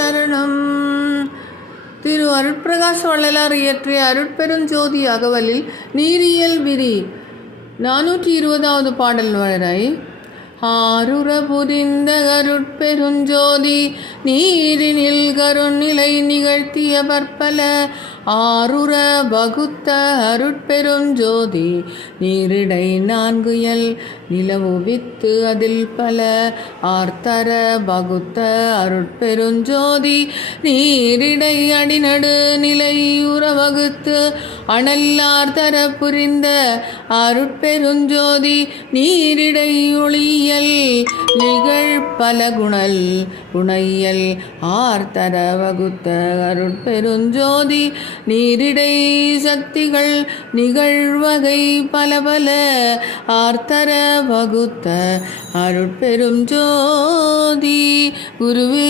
சரணம். திரு அருட்பிரகாச வள்ளலார் இயற்றிய அருட்பெருஞ்சோதி அகவலில் நீரியல் விரி 420வது பாடல் வரை. ஆருற புரிந்த அருட்பெருஞ்சோதி நீரினில் கருநிலை நிகழ்த்திய பற்பல ஆருற வகுத்த அருட்பெருஞ்சோதி நீரிடை 4 நிலவுவித்து அதில் பல ஆர்த்தர வகுத்த அருட்பெருஞ்சோதி நீரிடை அடிநடு நிலையுற வகுத்து அனல்லார் தர புரிந்த அருட்பெருஞ்சோதி நீரிடை ஒளியல் நிகழ் பல குணையல் ஆர்த்தர வகுத்த அருட்பெருஞ்சோதி நீரிடை சக்திகள் நிகழ்வகை பல பல ஆர்த்தர வகுத்த அருட்பெருஞ்சோதி. குருவே